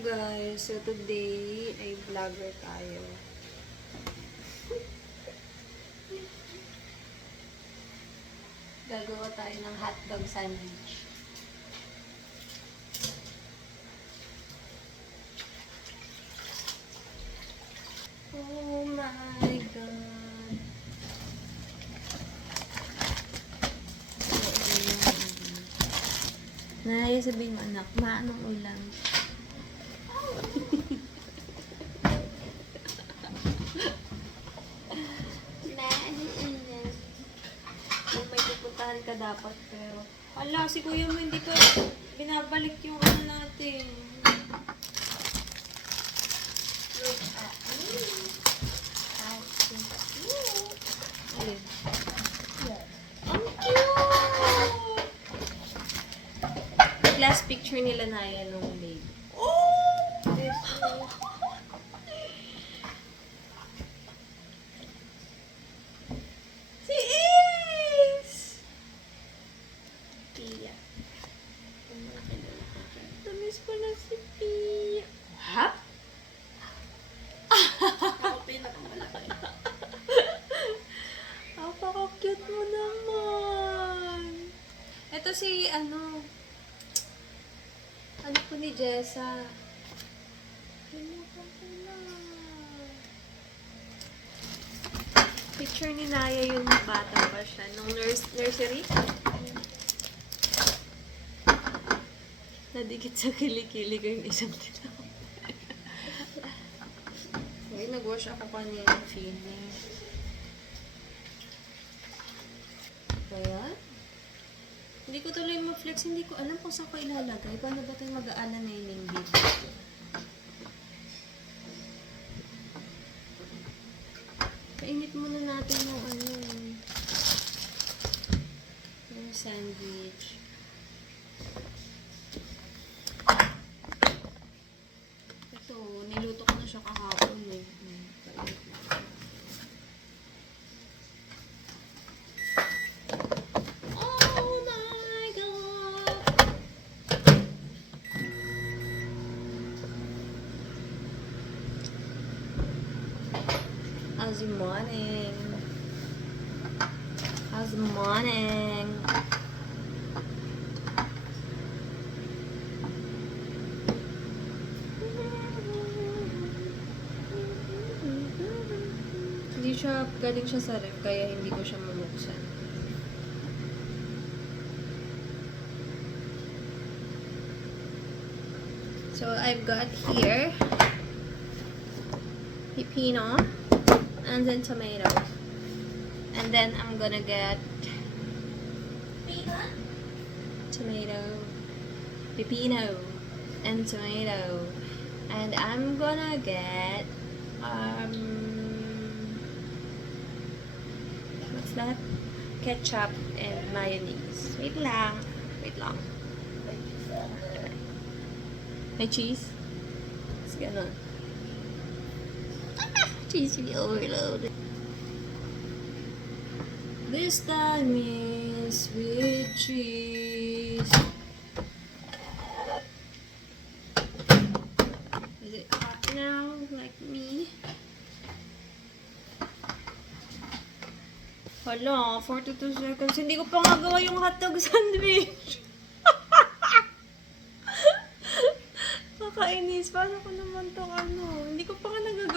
guys, so today ay vlogger tayo. Gagawa tayo ng hotdog sandwich. Oh my God! Naya sabihin mo anak, maanong ulam? May pupuntahan ka dapat pero ala, si kuya mo hindi ka binabalik yung ano natin. Look at me. How cute. Ayun. Ang cute! Last picture nila na yan nung baby. Oh! This is... Si Ace! Pia. Tamis ko na si Pia. Ha? Ako pinakamalaki. Apaka-cute mo naman. Ito si, ano po ni Jessa. Picture ni Naya yun ng bata pa siya. Nung nursery. Nadikit sa kilikili ko yung isang tinaw. Okay, nag-wash ako kanina feeling. Ayan. Hindi ko tuloy ma-flex. Hindi ko alam kung saan ko ilalagay. Paano ba tayo mag-aanan na yung video? Painit muna natin yung ano, yung sandwich. Ito, niluto ko na siya kahapon eh. Painit na. Oh my God! How's your morning? How's the morning? Hindi siya, galing siya sa ref, kaya hindi ko siya mamuksan. So, I've got here pepino and then tomato. And then I'm gonna get tomato, pepino, and tomato. And I'm gonna get what's that? Ketchup and mayonnaise. Wait lang. Wait lang. May cheese? It's gonna cheese to be overloaded. This time is with cheese. Is it hot now, like me? Hala, 42 seconds. Hindi ko pa nga gawa yung hotdog sandwich. Nakakainis. Paano ko naman to ano? Hindi ko pa nga nagagawa.